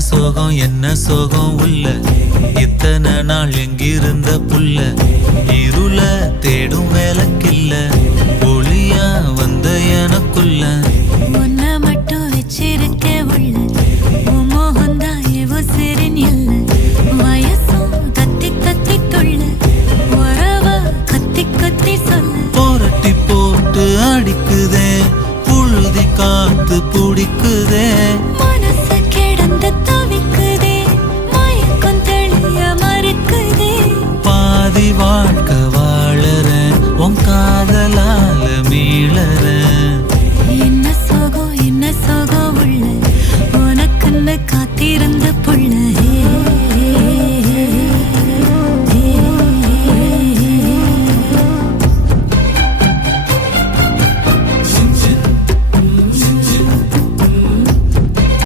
என்ன சோகம் உள்ள இத்தனை நாள் எங்கிருந்த புள்ள இருள தேடும் வேலைக்கில்ல